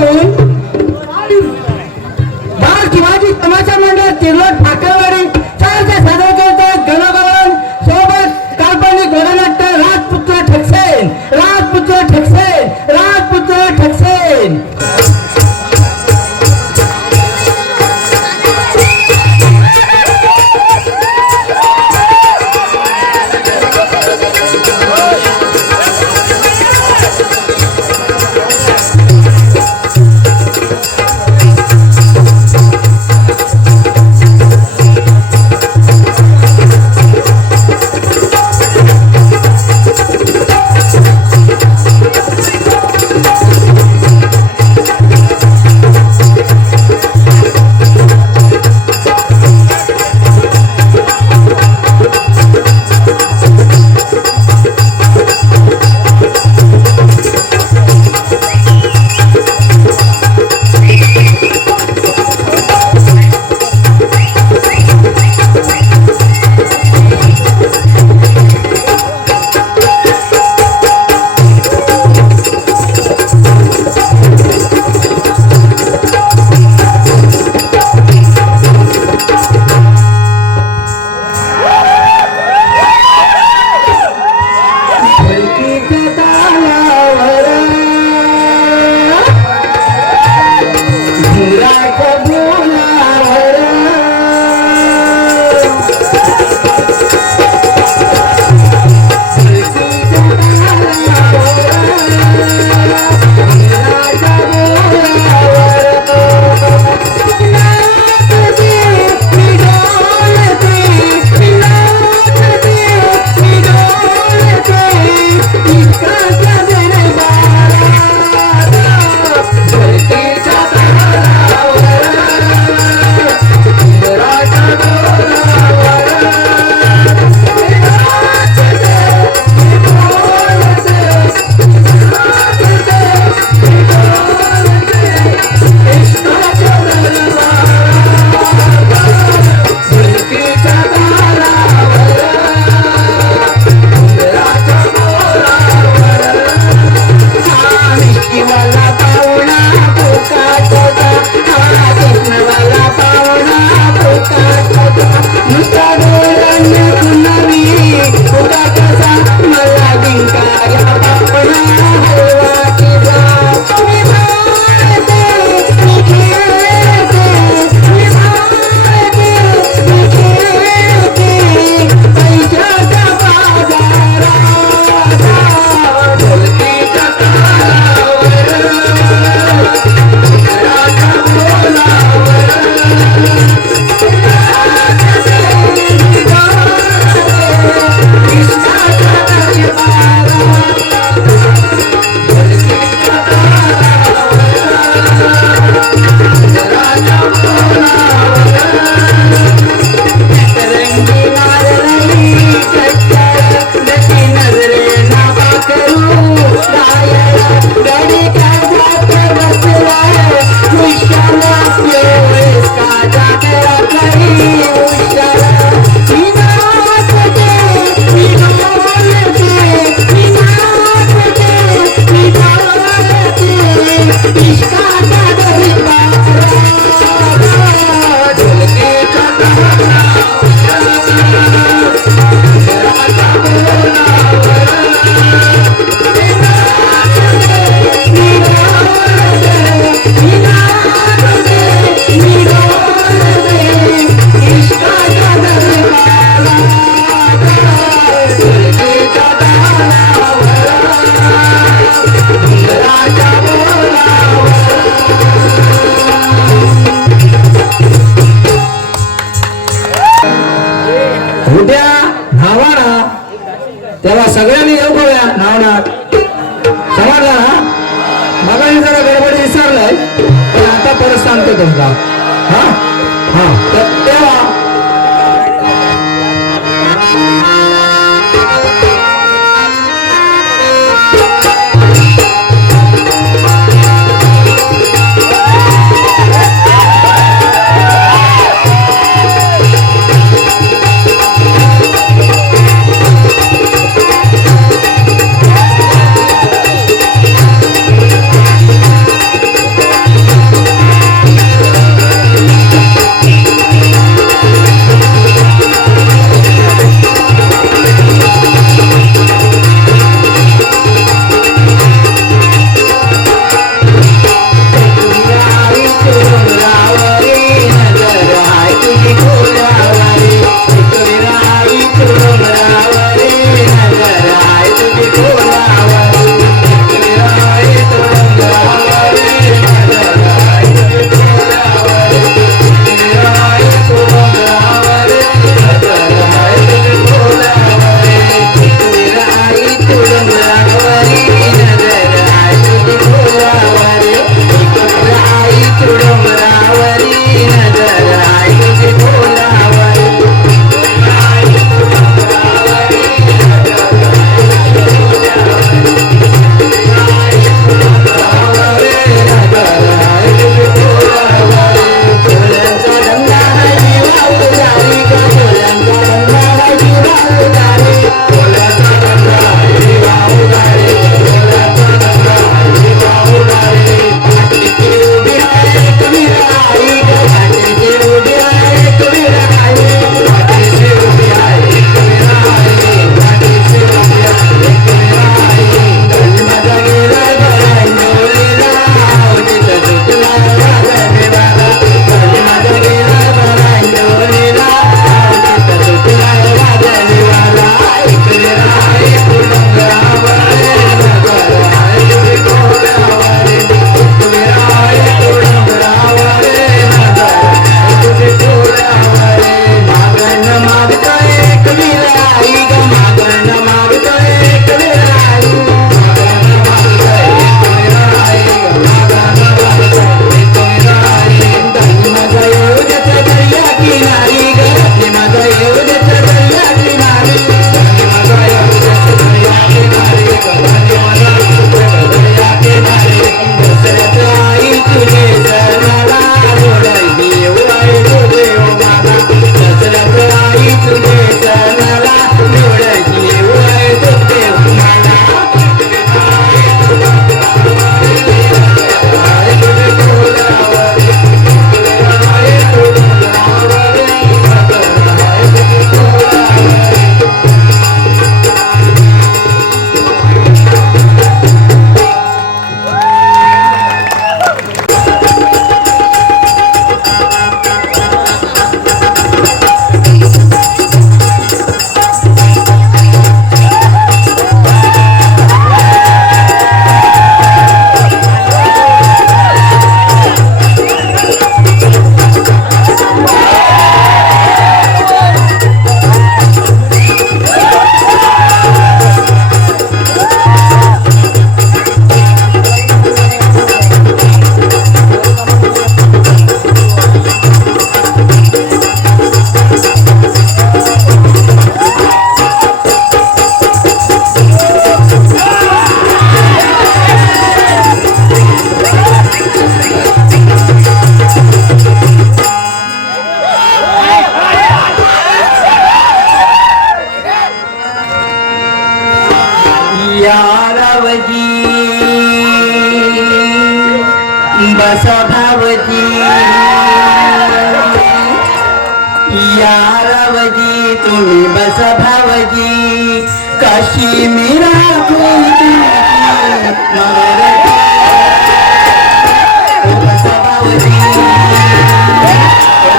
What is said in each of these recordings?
घेऊन बाळ शिवाजी तमाशा मंडळ तिरलोट ठाकरवाडी चारच्या सादर करतात गणगवन सोबत काल्पनिक गणनाट्य राजपुत्र ठकसेन राजपुत्र ठकसेन राजपुत्र ठकसेन। तेव्हा सगळ्यांनी येऊ करूया नावनाथ समजला ना मग जरा गडबड विसरलंय पण आता परत सांगतो तुमचा हा हा तेव्हा बसा भावजी यारावजी तुम्ही बसा भावजी काशी मीरा तुमची बसा भावजी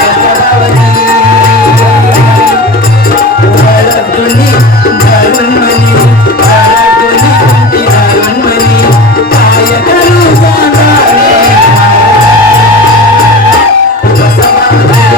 बसा भावजी वरदुनी धरून मनी वरदुनी तुमची धरून मनी काय करू सांगा रे बसा भावजी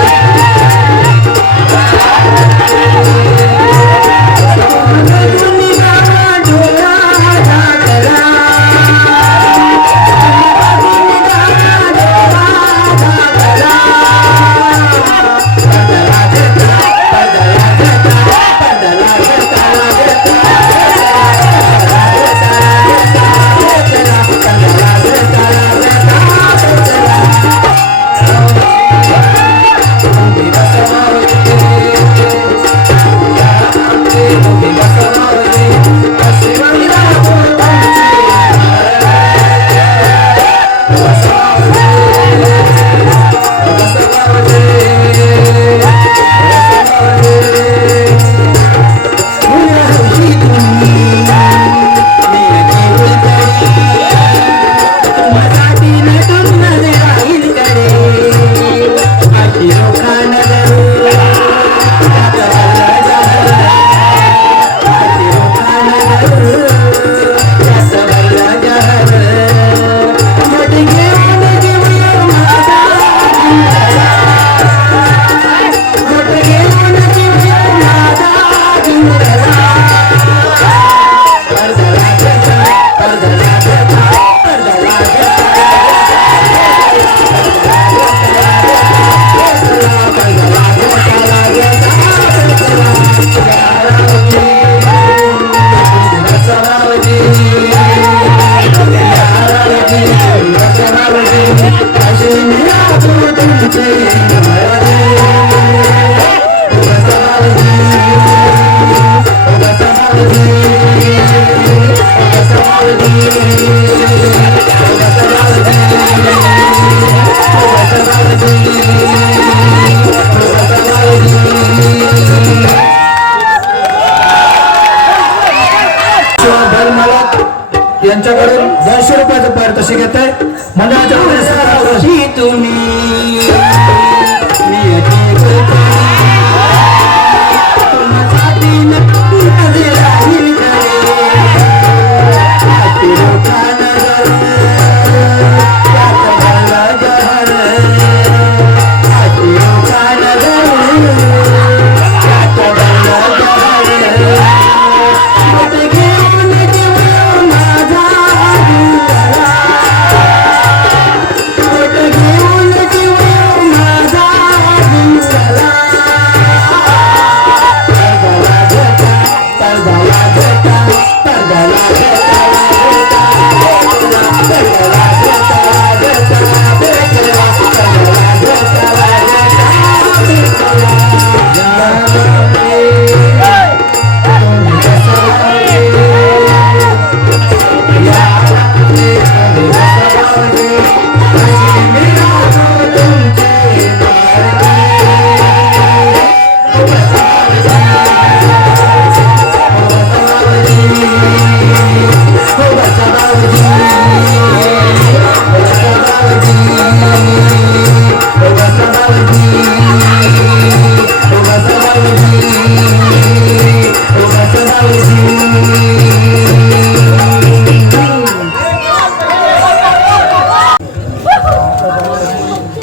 यांच्याकडून 200 रुपयाचं पारितोषिक येत आहे मंडळाच्या वतीने तुम्ही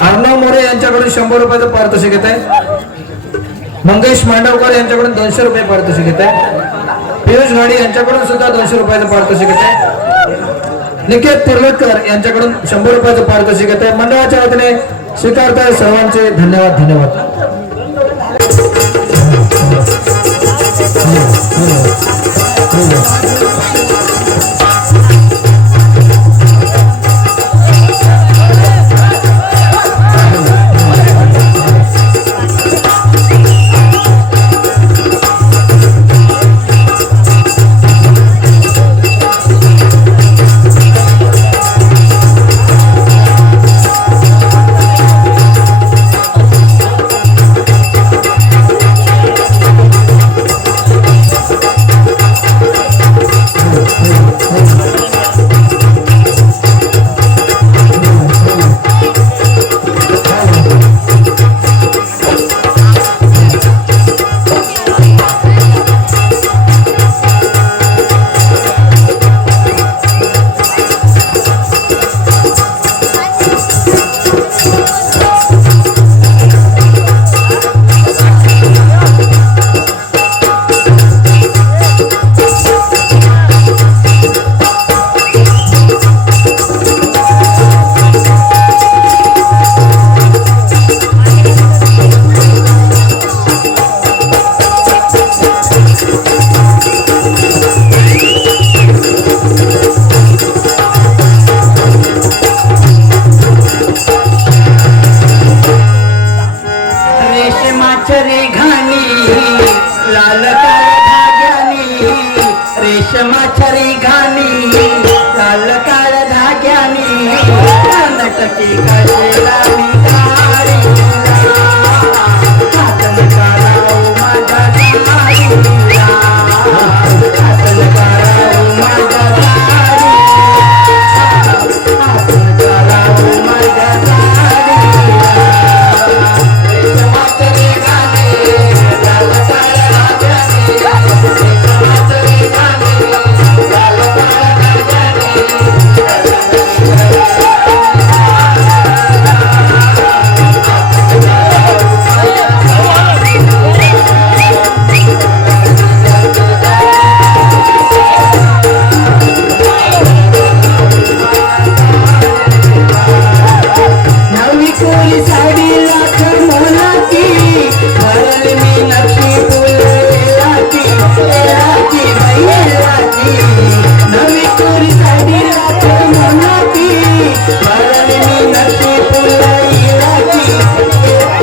अर्णव मोरे यांच्याकडून 100 रुपयाचं पारितोषिक येत आहे मंगेश मांडवकर यांच्याकडून 200 रुपये पारितोषिक येत आहे पियुष घाडी यांच्याकडून सुद्धा 200 रुपयाचं पारितोषिक येत आहे निकेत तिर्लोटकर यांच्याकडून 100 रुपयाचं पारितोषिक येत आहे मंडळाच्या वतीने स्वीकारताय सर्वांचे धन्यवाद धन्यवाद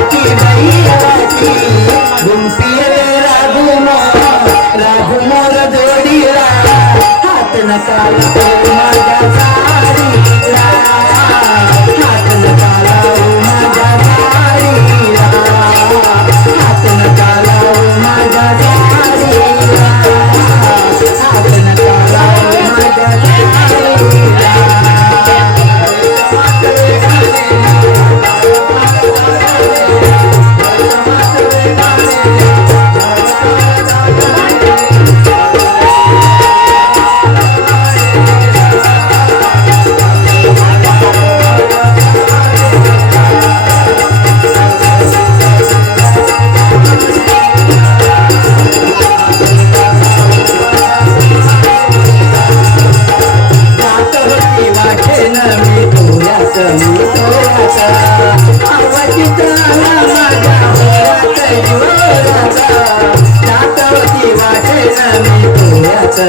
वाटी बाई वाटी गुंपिले राघू मोर जोडीला हात नका लावू माझ्या साडीला हात नका लावू माझ्या साडीला हात नका लावू माझ्या साडीला हात नका लावू माझ्या साडीला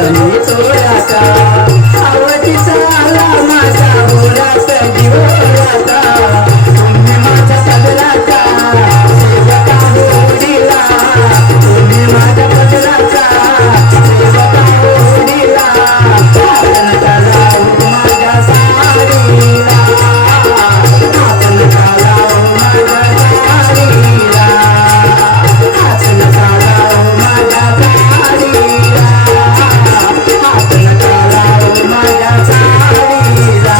मी तोड्याचा आवडीचा आला माझ्या बोलात जीवनाचा तुम्ही माझ्या पदराचा सेवका होडीला तुम्ही माझ्या पदराचा सेवका होडीला हात नका लावू माझ्या साडीला हात नका लावू माझ्या साडीला हात नका लावू माझ्या साडीला हात नका लावू माझ्या साडीला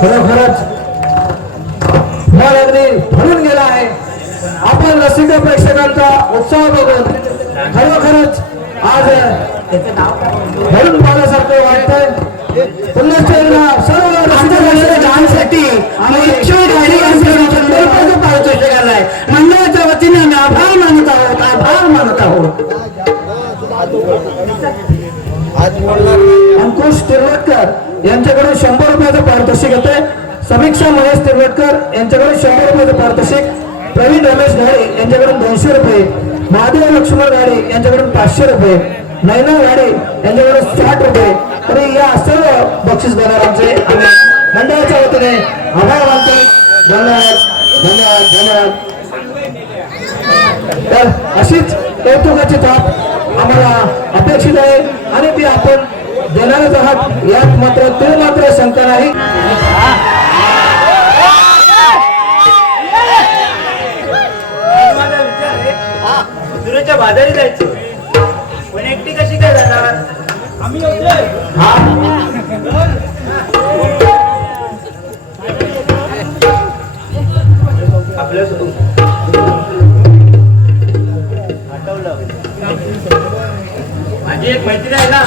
खरोखरच अगदी भरून गेला आहे. आपण रसिक प्रेक्षकांचा उत्साह बघून खरोखरच आज भरून पाहण्यासारखं वाटतंय. पुन्हा एकदा सर्व रसिक प्रेक्षकांसाठी आम्ही 100 गाडी पारितोषिक आलाय. मंडळाच्या वतीने आम्ही आभार मानत आहोत. अंकुश तिरवटकर यांच्याकडून 100 रुपयाचं पारितोषिक येते. समीक्षा महेश तिरवटकर यांच्याकडून 100 रुपयाचं पारितोषिक. प्रवीण रमेश घाडे यांच्याकडून 200 रुपये. महादेव लक्ष्मण घाडे यांच्याकडून 500 रुपये. नैना घाडे यांच्याकडून 60 रुपये. तरी या सर्व बक्षीस देणाऱ्यांचे आम्ही मंडळाच्या वतीने आभार मानतो. धन्यवाद धन्यवाद धन्यवाद. तर अशीच कौतुकाची थाप आम्हाला अपेक्षित आहे आणि ती आपण देणारच आहात यात मात्र ते मात्र शंका नाही. मथुरेच्या बाजारी जायचं पण एकटी कशी काय जाणार? आम्ही आपल्या माझी एक मैत्रीण आहे ना,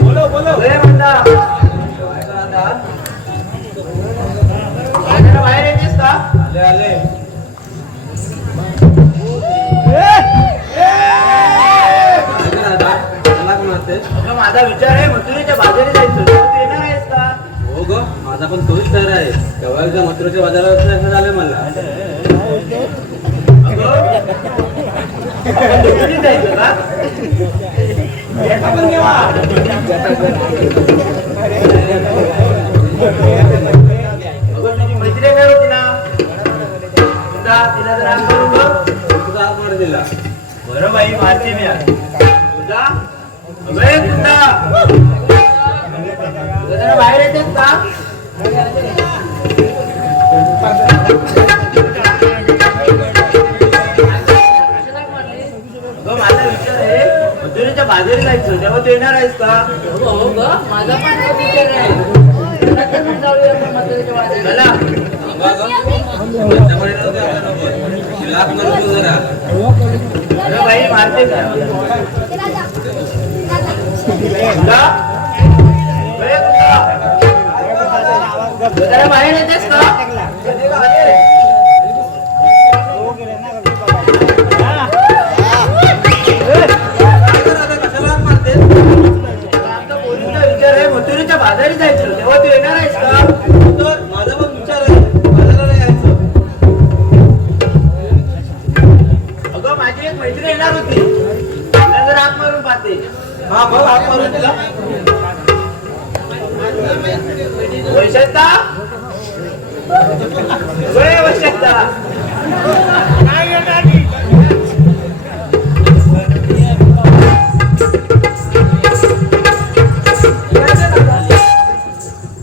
बोलो बोलो म्हणता बाहेर येतेस का? आले माझा विचार आहे मथुरेच्या बाजारी जायचं, तू येणार आहेस का? हो ग, माझा पण तोच तयार आहे. तेव्हा एकदा मथुरेच्या बाजारात असं झालं मला. जायचं का? आपण केव्हा? तुझी मैत्री काय होती ना, तिला जरा तुझा हात मार दिला. बरं बाई, मारते मी आज तुझा. जरा बाहेर येतेस का? माझा विचार आहे मथुरेच्या बाजारी जायचं, तेव्हा तू येणार आहेस का? हो ग, माझा पण विचार आहे. चला अरे बाई, मारते का? लवकर बाहेर येतेस का? आमचा पोरीचा विचार आहे मथुरेच्या बाजारी जायचं, तेव्हा तू येणार आहेस का? तर माझा पण विचार आहे बाजाराला यायचं. अगं माझी एक मैत्रीण येणार होती, तिला जर हाक मारून पाहते. हा बघ हात मारून तिला. वैशंता वैशंता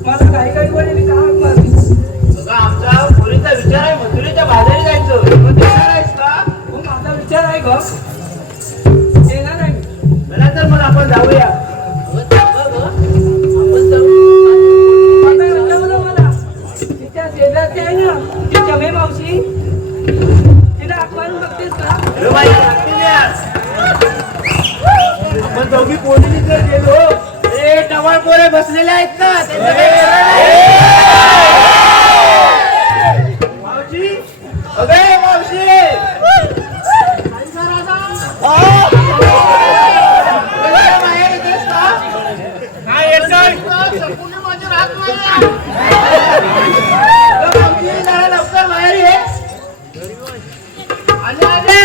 मला काही वडील का हाक मारली? अगं आमचा पोरीचा विचार आहे मथुरेच्या बाजारी जायचं, मग तू येणार आहेस का? हो, माझा विचार आहे ग, येणार आहे मी. चला तर मग आपण जाऊया. आता विचारलं मला तिच्या शेजारची आहे ना ती चमे मावशी, तिला हाक मारून बघतेस का? अरे बाई, नक्की या. आपण दोघी पोलीस जर गेलो, ते टवाळ पोरे बसलेले आहेत ना, त्यांचं काही खरं नाही. मावशी, अगे मावशी, बाहेर येतेस का? अगं मावशी, जरा लवकर बाहेर ये. आले, आले.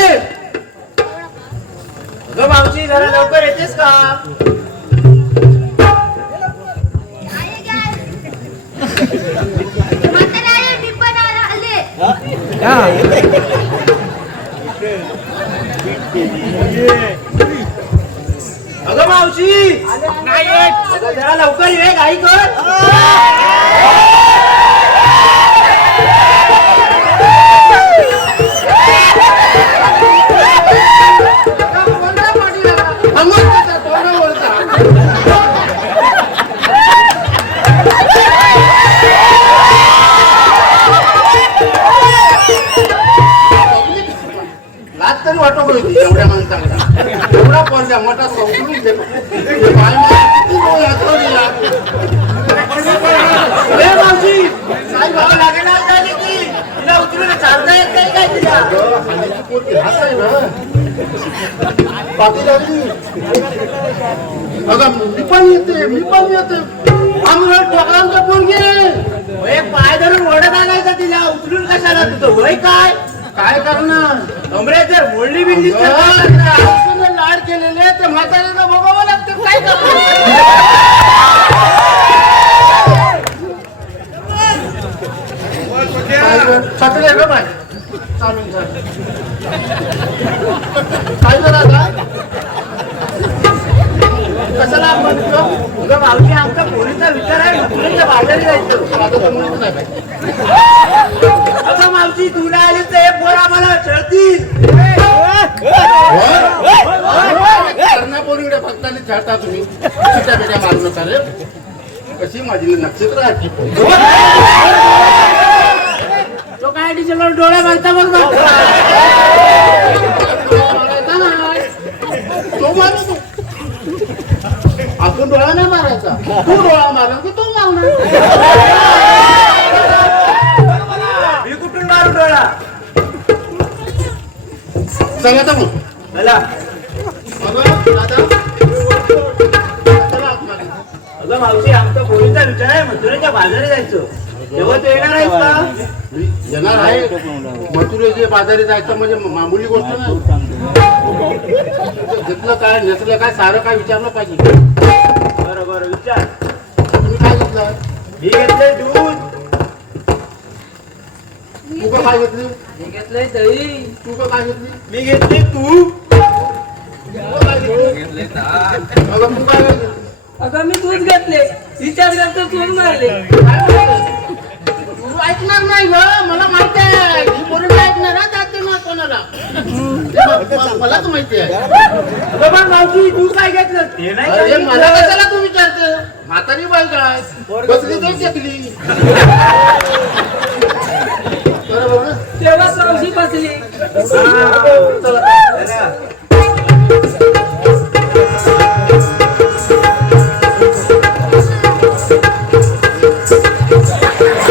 अगं मावशी, जरा लवकर येतेस का? अगं मावशी, अगं जरा लवकर ये, घाई कर. लाज तरी वाटत होती एवढ्या माणसाला, एवढा पोरगा मोठा संपलून दे. अरे मावशी, काय भाव लागणार काय ती? तिला उचलून चालता येत नाही काय तिला? अगं मी पण येते आम्ही ठोकरांचा पोरगी एक पाय धरून ओढत आणायचा तिला, उचलून कशाला? तुझं वय काय? काय करणार? कमरे जर मोडली बिडली तर काय करणार? आईने लाड केलेले ते म्हाताऱ्याला बघावं लागतं, काय करणार? छत्रे ग बाय चालून काय झालं आता? कशाला आपण अगं मावशी, आमचा पोरीचा विचार आहे मथुरेच्या बाजारी जायचं. अगं मावशी, तू नाही आलीस तर हे पोर आम्हाला छळतील. पोरीकडे फक्त छळता तुम्ही, चिट्या बिट्या मारू नका रे. कशी माझी नक्षत्र आहे. तो काय टीचर डोळ्या मारता बघ ना. तो मारू तू, आपण डोळा नाही मारायचा. तू डोळा मारला की तो मारणार. मी कुठून मारू डोळा? सांगा तर मग. मला अगं दादा, चला आत मागे. अगं मावशी, आमचा पोरीचा विचार आहे मथुरेच्या बाजारी जायचं, तेव्हा तू येणार आहेस का? मी येणार आहे. मथुरेचे बाजारी जायचं म्हणजे मामूली गोष्ट नाही. घेतलं काय नेसलं काय सारं काय विचारलं पाहिजे. बरं बरं, विचार. तुम्ही काय घेतलं? मी घेतले दूध. तू का काय घेतली? मी घेतलंय दही. तू का काय घेतली? मी घेतली तूप. तू काय घेतली? अगं तू काय घेतली? अगं मी दूध घेतले, विचार करतो तूच मारले. तू ऐकणार नाही ग, मला माहिती आहे. ही पोरी ऐकणार हा, जाते ना कोणाला. मलाच माहिती आहे. अगं पण मावशी, तू काय घेतलं ते नाही अरे सांगितलं. मला कशाला तू विचारते? म्हातारी बाई काय बसली तर घेतली. बरोबर ना? तेव्हा मावशी बसली. चला.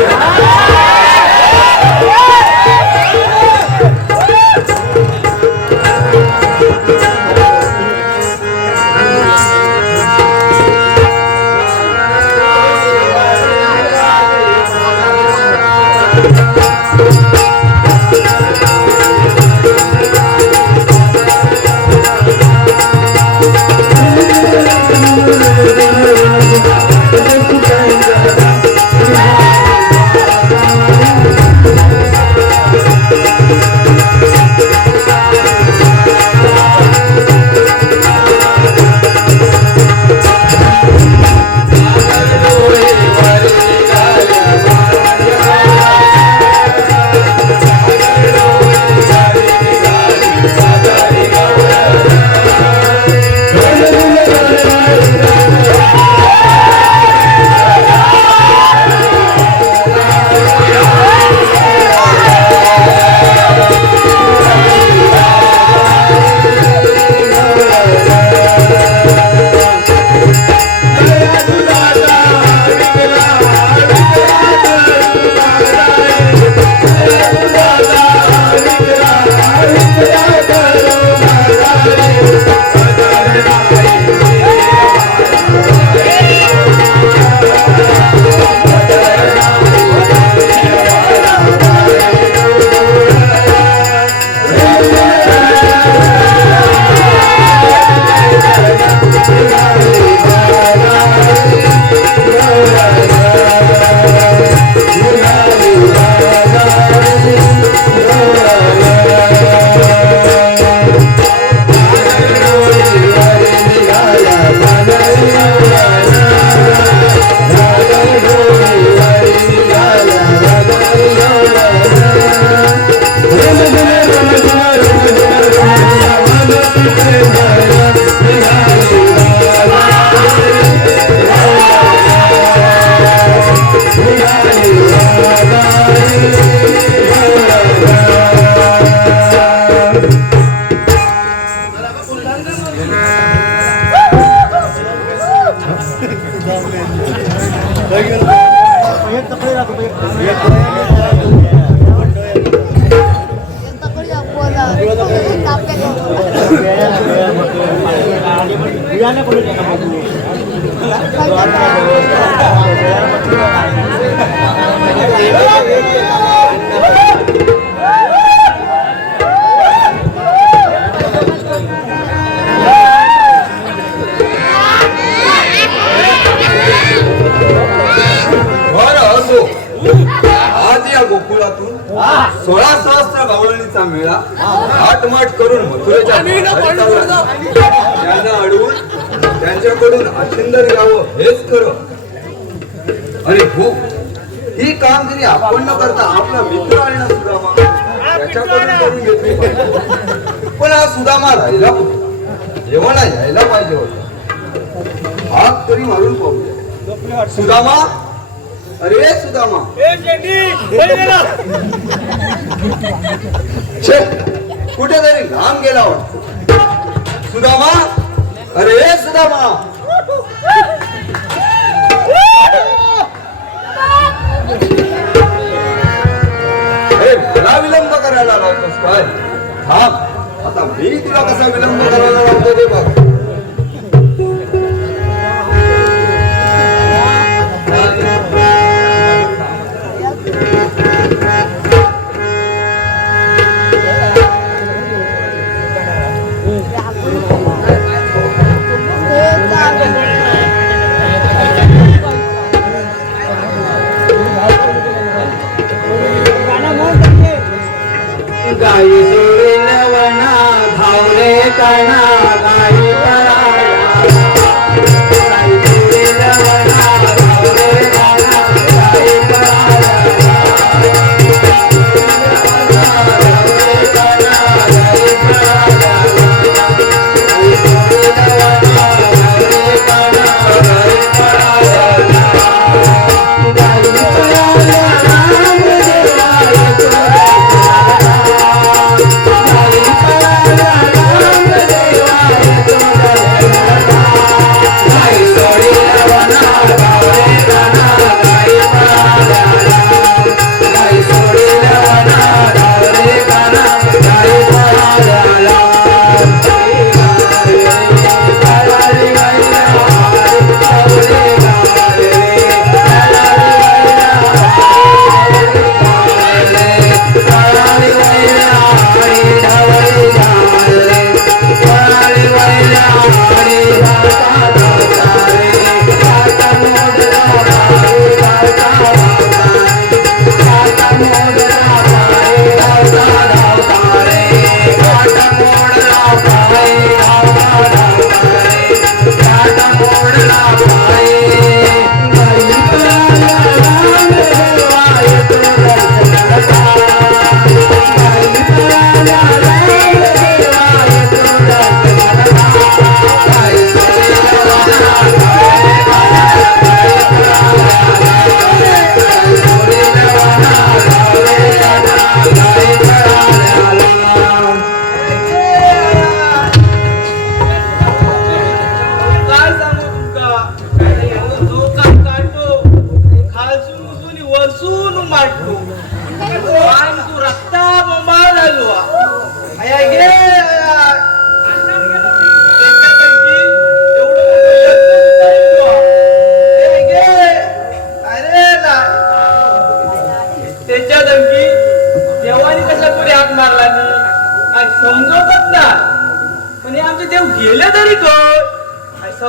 हा. आज या गोकुळातून 16 सहस्त्र गवळणीचा मेळा आटमाट करून मथुरेच्या त्यांना अडवून त्यांच्याकडून आशिंदर घ्यावं हेच खरं. अरे हो, ही कामगिरी आपण न करता आपला मित्र आहे ना सुदामा, त्याच्याकडून करून घेतली पाहिजे. पण हा सुदामा राहिला जेव्हा यायला पाहिजे होता. हात तरी मारून पाहूया. सुदामा, अरे सुदामा, कुठेतरी लांब गेला वाटतो. सुदामा, अरे सुदामा, मला विलंब करायला लावतोस काय? थांब, आता मी तुला कसा विलंब करायला लावतो ते बघ. गाई सोडील वना धावरे कणा गाई पराया. गाई सोडील वना धावरे कणा गाई पराया.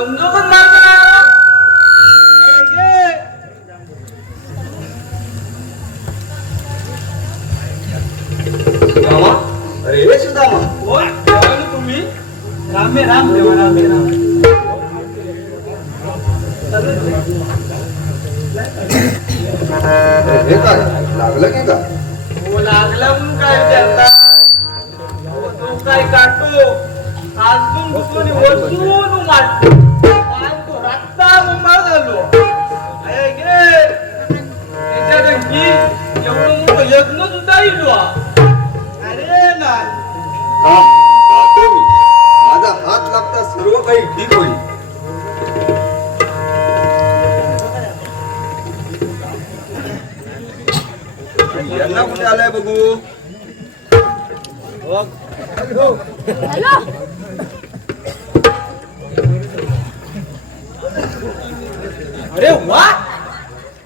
समजू पण मारतो सुदामा, अरे हे सुदामा, तुम्ही रामे राम देवा रामे राम हे काय लागलं की काय? हो लागला म्हणून काय विचारता तो काय काटतो आजून दुसरी वरतून मारतो तो रस्ता मुंबा झालो अरे गे त्याच्या घरी एवढं मोठं यज्ञ सुद्धा इलो अरे ना हा, जातो मी. माझा हात लागता सर्व काही ठीक होईल. यांना कुठे आलाय बघू. अरे वा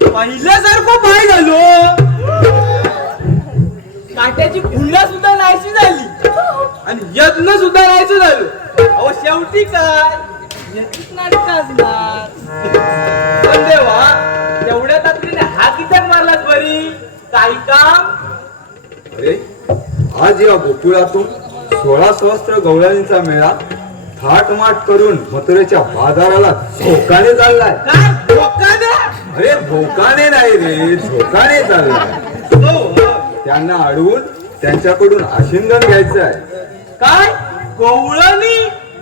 पहिल्यासारखं पाय झालो काट्याची फुलं सुद्धा नाहीशी झाली आणि यज्ञ सुद्धा नाहीचं झालं अहो शेवटी काय यज्ञ नाटक असणार पण देवा तेवढ्या तातडीने हा किती मारलाच बरी काही काम अरे आज या गोकुळातून 16 सहस्त्र गवळणींचा मेळा थाटमाट करून मथुरेच्या बाजाराला झोकाने चाललाय. काय धोका द्या अरे धोकाने नाही रे, झोकाने चाललाय. त्यांना अडवून त्यांच्याकडून आशिंदन घ्यायचं आहे. काय गवळणी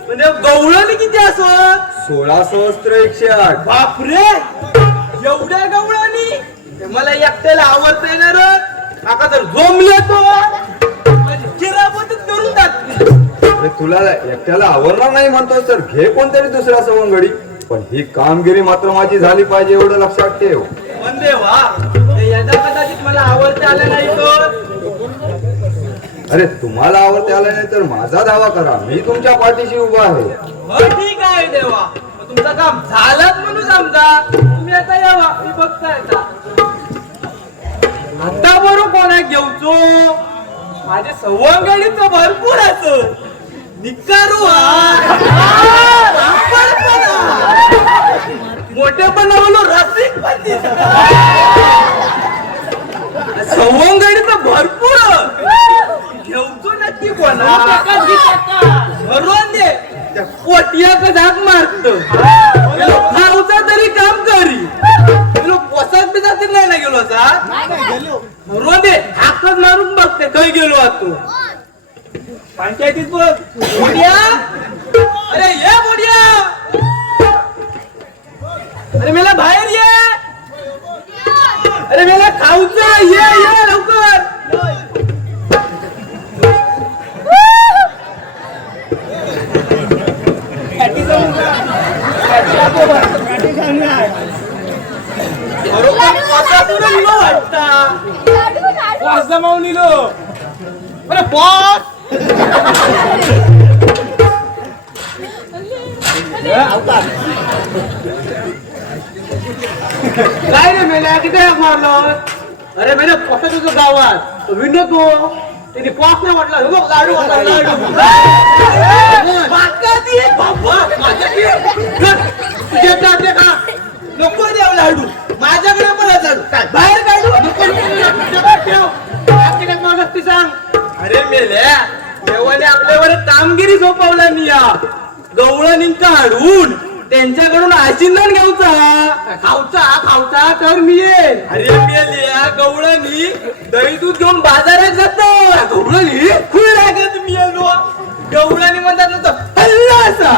म्हणजे गवळणी किती असत 16 सहस्त्र 108. बापरे एवढ्या गवळणी ते मला एकट्याला आवडता येणार काका तर जोमले तो माझी चिरापतच करून टाकली अरे तुला एकट्याला आवडणार नाही म्हणतो तर घे कोणतरी दुसरा सवंगडी, पण ही कामगिरी मात्र माझी झाली पाहिजे एवढं लक्षात ठेव. पण देवा ते यदा कदाचित मला आवडता आलं नाही तर अरे तुम्हाला आवडते आलं नाही तर माझा दावा करा, मी तुमच्या पाठीशी उभा आहे. हो ठीक आहे देवा मग तुमचं काम झालंच म्हणून समजा तुम्ही आता यावा मी बघता येता आता बरोबर कोणा घेऊचो माझे सवंगडीच भरपूर असत निकारू मोठे पण बोलो रसिक पण सवंगडीच भरपूर घेऊचो नक्की कोणा भरवून दे त्या पोटियाक झाक मारत खाऊचा तरी काम करी पोसात बिसात नाही ना गेलो असा भरवून दे हाकच मारून बघते काही गेलो आता पंचायतीत बघ बोडिया अरे ये बोडिया अरे मला बाहेर ये अरे मला खाऊचा ये लवकर वास जमावून निलो अरे बॉस काय रे मेल्या किती मारलो अरे मेल्या कसं तुझं गावात विनोद तो त्यांनी पास नाही वाटला लाडू नको देव लाडू माझ्याकडे पण लाडू काय बाहेर काढू नको सांग अरे मेल्या देवाने आपल्यावर कामगिरी सोपवला निया गवळणी काढून त्यांच्याकडून आशीर्वाद घ्यायचा खाऊचा तर मी येईल अरे मेल्या गवळणी दही दूध घेऊन बाजारात जातो गवळणी खुळ लागत मी येलो गवळणी म्हणतात नव्हतं हल्ला असा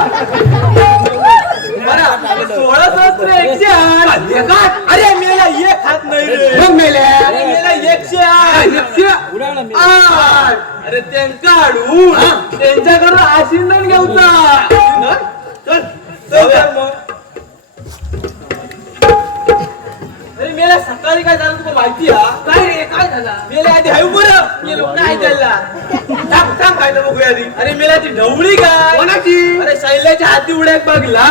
16 सहस्त्र 108 अरे मेला एक हात नाही रे मेल्या मेला 108 अरे त्यांना काढून त्यांच्याकडून आशीर्वाद घ्यायचा अरे मेला सकाळी काय झालं तुला माहिती काय रे काय झालं मेला आधी हाय बरं गेलो काय झाला थांब खायला बघूया आधी अरे मेला ती ढवळी काय कोणाची अरे शैल्याच्या हाती उड्याक बघला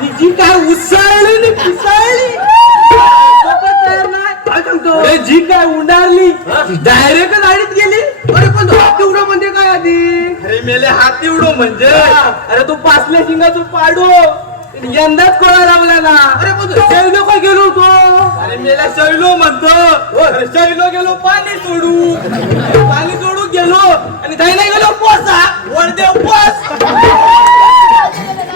तिची काय उसळली आणि पिसाळली अरे जी काय उडारली डायरेक्ट गाडीत गेली अरे पण हाती उडो म्हणजे काय आधी अरे मेले हाती उडो म्हणजे अरे तू पासल्या शिंगाचं पाडो यंदाच कोणा लागला ना. अरे पण शैलो काय गेलो होतो. अरे मेला शैलो म्हणतो. अरे शैलो गेलो पाणी सोडू गेलो आणि काही नाही गेलो पोसा वरदेव पोस.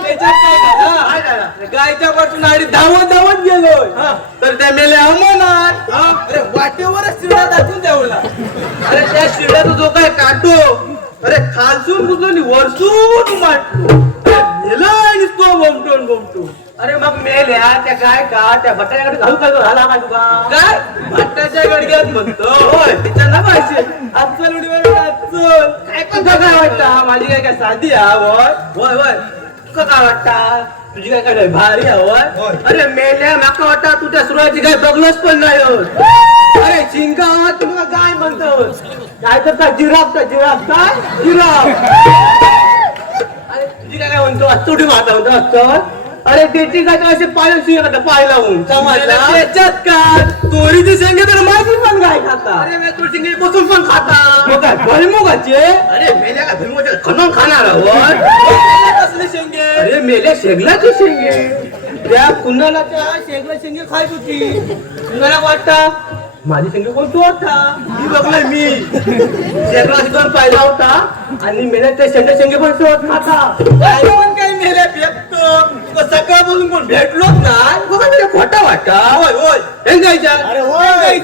त्याच्यात काय झालं, गायच्या पासून आणि धावत गेलो तर त्या मेले अमनात. अरे वाटेवरच शिडा दाखवून द्यावला. अरे त्या शिड्याचा जो काय काटो अरे खालसून बुजलो वरसून मांडतो. आणि तो बोमटो. अरे मग मेल्या त्या काय का त्या भट्टाच्याकडे घालू काय झाला का तुका काय भट्टाच्या गडग्यात म्हणतो. होय तिच्या ना पाहिजे आजचल उडीवर आजचल काय पण काय वाटतं माझी काय काय साधी आवय. होय तुका काय वाटतं तुझी काय भारी आवय. अरे मेल्या माका वाटतं तू त्या सुरुवाती काय बघलोच पण नाही होत. अरे चिंका तुम्हाला काय म्हणतो काय तर जिराफ काय अरे तुझी काय म्हणतो चुडी माता म्हणतो असतं. अरे त्याची काय असे पाय लावून त्याच्यात काय तोरीची शेंगे तर माझी पण काय खाता. अरे मी तोरी शेंगे बसून पण खाता काय भलमुगाचे. अरे मेल्या का भलमुगाचे खणून खाणार कसले शेंगे. अरे मेल्या शेगलाचे शेंगे त्या कुणालाच्या शेगला शेंगे खायच होती. कुणाला वाटता माझी शेंगे कोणतो होता मी बघलाय मी शेगला दोन पाहिला होता आणि मेल्या त्या शेंगे पण सोडत खाता. पण काही मेल्या भेटतो सकाळपासून कोण भेटलोच नाही खोटा वाटा. होय हेंगायच्या. अरे होय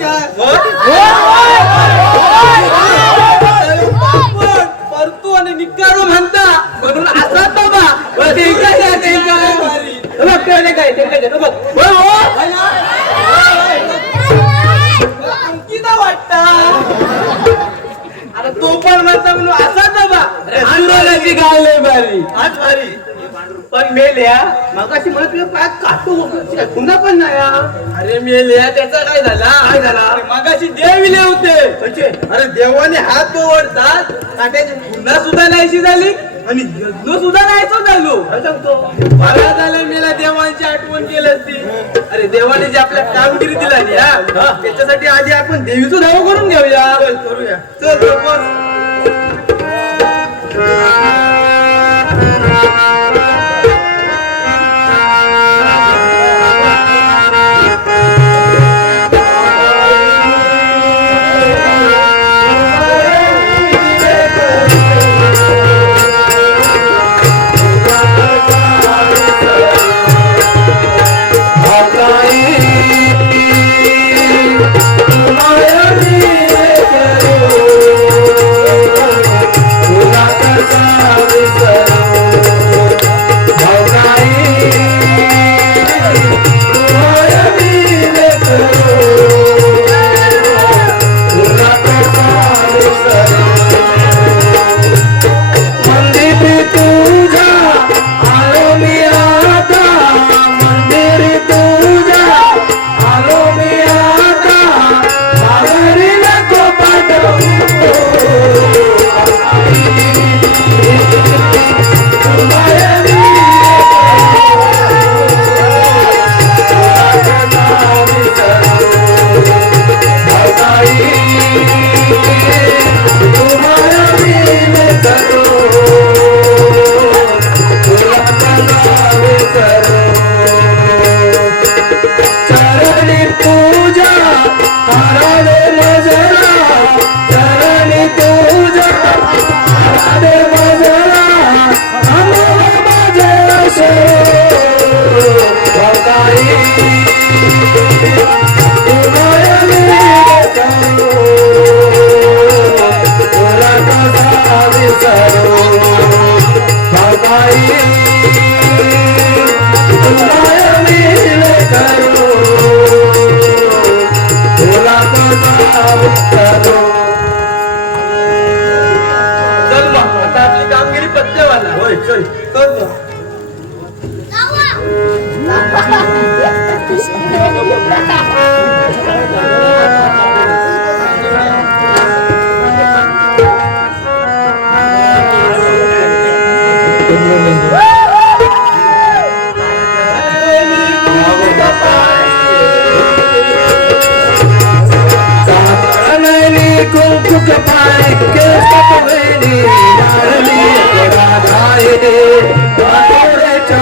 परतू आणि निकारो म्हणता म्हणून असा बाबा अंकिता वाटता. अरे तो पण म्हणता म्हणून असा बाबा आंदोलनाची गावले भारी आज भारी. पण मेल्या मगाशी म्हणत तुझ्या पायात काटू पुन्हा पण नाही. अरे मेल्या त्याचा काय झाला मगाशी देविले होते. अरे देवाने हात ओढतात काट्याची पुन्हा सुद्धा नाहीशी झाली आणि यज्ञ सुद्धा नाहीच झालो. मला झालं मेला देवांची आठवण केली असती. अरे देवाने जे आपल्या कामगिरी दिला त्याच्यासाठी आधी आपण देवीचं धाव करून घेऊया. करूया चल.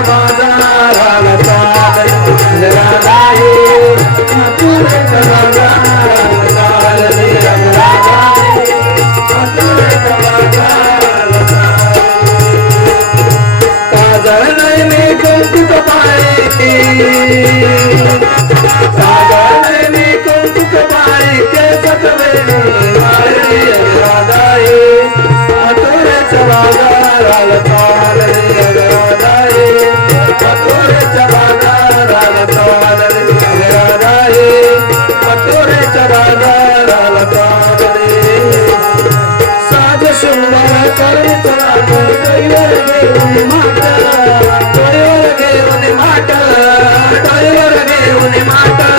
बाजारा सागरनी कौतुक पाळी केसत वेणी वाळली राधाई मथुरेच्या बाजाराला चालली राधाई मथुरेच्या बाजाराला चालली राधाई मथुरेच्या बाजाराला चालली साज शृंगार करीत राग डोईवर घेऊन माटा डोईवर घेऊन माटा डोईवर घेऊन माटा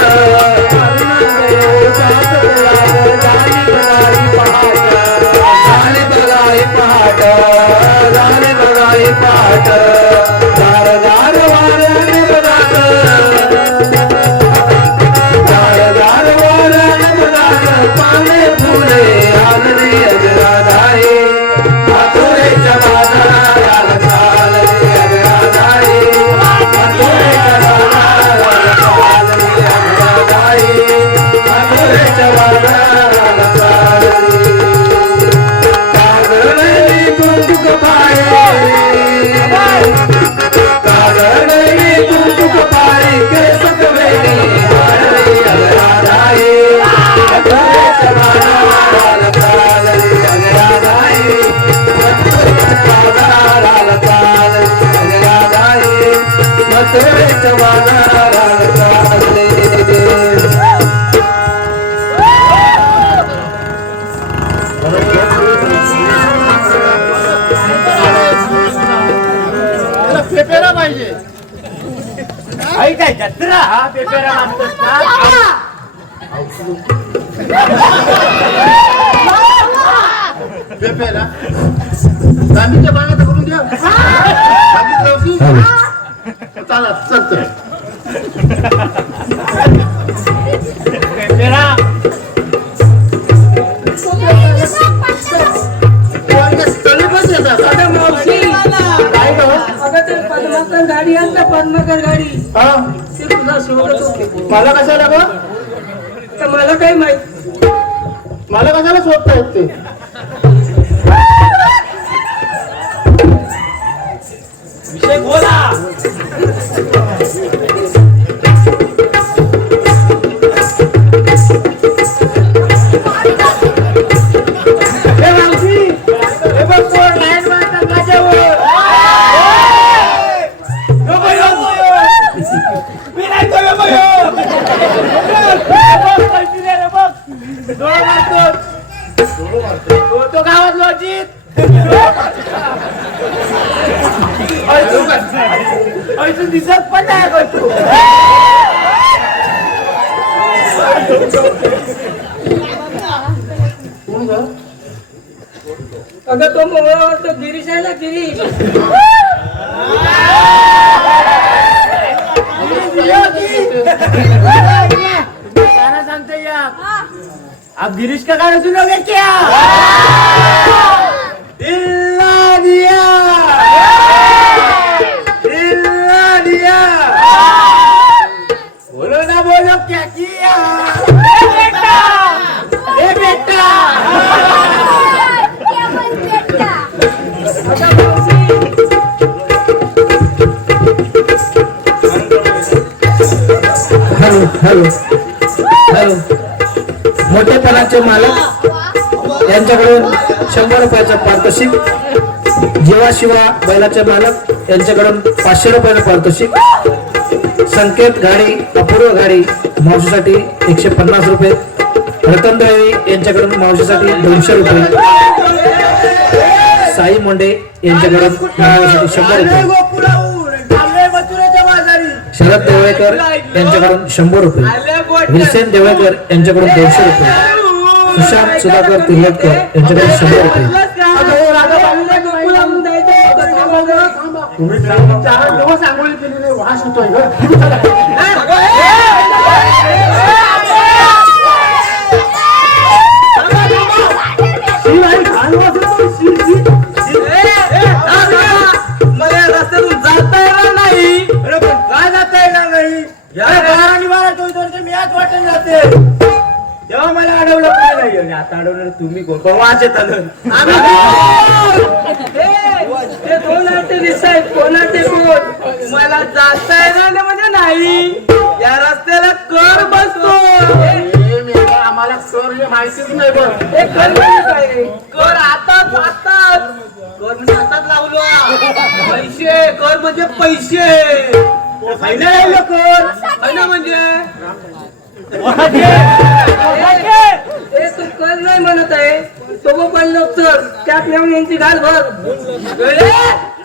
झाली बघाई पहाट झाली बघाई पहाट दार दार वाऱ्याने बघात दार दार वाऱ्याने बघात पाने फुले आलरी अजराधाई मथुरेच्या बाजाराला चालली अजराधाई मथुरेच्या बाजाराला चालली अजराधाई मथुरेच्या बाजाराला चालली कागडली कुंकुक पाळी कागडली कुंकुक पाळी केसक वेणी वाळली अजराधाई मथुरेच्या बाजाराला चालली अजराधाई मथुरेच्या बाजाराला चालली अजराधाई मथुरेच्या बाजाराला चालली त्याला पेपेरा पाहिजे. आई काय जत्रा हा पेपेरा मानतोस ना? पेपेरा गांधीच्या बाणात करून द्या. सांगितलं होती. चला चलतोय. पेपेरा तळी पण येतात. काय गं? पद्माकर गाडी आणता पद्माकर गाडी हा? ते तुला शोधत होते मला कशाला गं? तर मला काही माहित मला कशाला शोधता येत ते? विषय बोला. हे मावशी, हे बघ कोण लाईन मारतात माझ्यावर. नको येऊ. मी नाही तो नको येऊ. बघ, पैसे दे रे बघ. डोळा मारतो. तो गावात लोचित. ऐसून दिसत पण नाही करतो. अगं तो मोहळा तो गिरीश आहे ना गिरीश गाना सांगते या. आप गिरीश का गाना सुनोगे क्या? दिल्ला दिया दिल्ला दिया बोलो ना बोलो क्या किया? ए बेटा हॅलो हॅलो हॅलो मोठेपणाचे मालक यांच्याकडून 100 रुपयाचं पारितोषिक जेव्हा शिवा बैलाचे मालक यांच्याकडून 500 रुपयाचं पारितोषिक संकेत गाडी अपूर्व गाडी मावशीसाठी 150 रुपये रतनदेवी यांच्याकडून मावशीसाठी 200 रुपये साई मोंडे यांच्याकडून मावशीसाठी 100 रुपये शरद देवळेकर यांच्याकडून 100 रुपये विल्सन देवळेकर यांच्याकडून 200 रुपये सुशांत सुधाकर तिर्लोटकर यांच्याकडून 100 रुपये तुम्ही 4 दिवस आंघोळी केली नाही वास होतोय गं. मला रस्त्यातून जाता येणार नाही. अरे पण काय जाता येणार नाही? या बारानी बारा 24 वर्ष मी आज वाटेन जाते. तेव्हा मला अडवलं कोणी नाही आणि आता अडवलं तुम्ही कोण कोण वाचत आलं. ते कोण आहे ते दिसाय कोणाचे कोण मला जाता येणार नाही म्हणजे नाही. या रस्त्याला कळ माहितीच नाही बघ. एक कर म्हणजे काय? कर आताच कर म्हणजे आताच लावलो पैसे कर म्हणजे पैसे फायदा लावलं कर है ना म्हणजे तू कर नाही म्हणत आहे तो पण तर त्यात नेऊन यांची घाल भर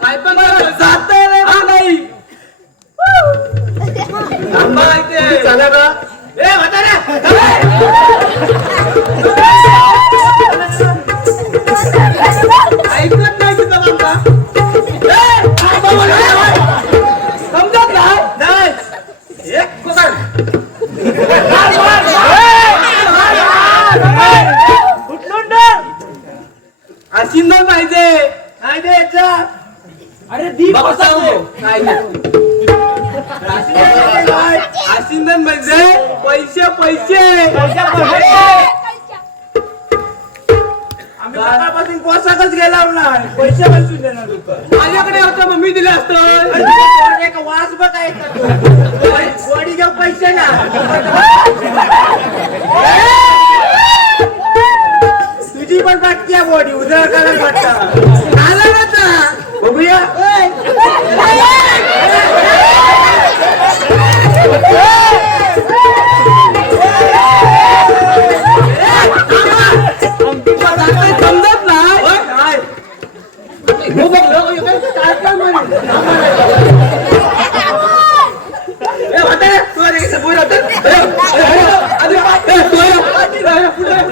काय पण जात नाही थांबा इथे. चला का ए म्हाताऱ्या, ऐकत नाही तुझं बाबा. समजत नाही एक पकड. आशिंदर पाहिजे नाही द्यायचा अरे दी बघ सांगतो. काय आशिंदर म्हणजे पैसे पैसे आम्ही सकाळपासून पोशाखच गेला नाही पैसे बसून देणार होतं माझ्याकडे होतं मग मी दिले असतं. एक वास बघायचा वडी घेऊ पैसे ना तुझी पण वाटते बॉडी उदळ करायला वाटतं आला ना आता. बघूया समजत नाही काय हो बघ काय काय म्हणे. ए म्हाताऱ्या, तू अरे इथे बोल आता. अरे बाप रे, तू अरे पुढे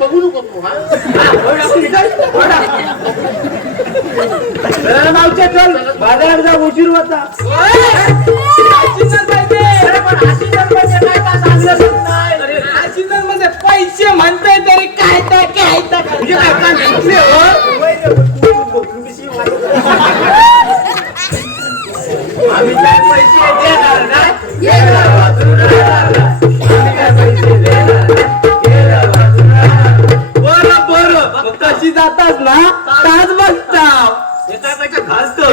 बघू नको तू हा नावच्या चल बाजारात जा उशीर होता मध्ये पैसे म्हणताय तरी काय तर काय तर म्हणजे काय कांदे हो. आम्ही काय पैसे देणार ना बरं बरं कशी जातात ना ताज बघताव एका पैसा घालतो.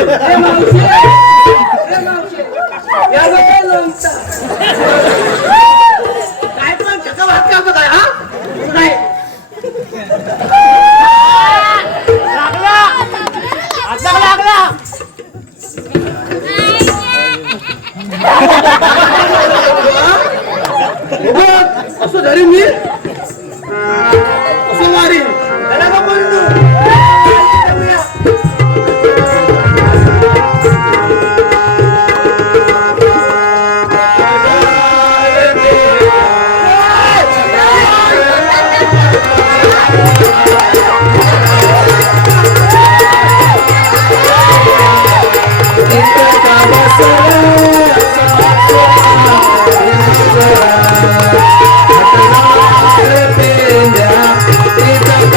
काय पण चका भात करतो काय हा काय आता लागला असं धरी मी असं मारीन त्याला का बोललो It's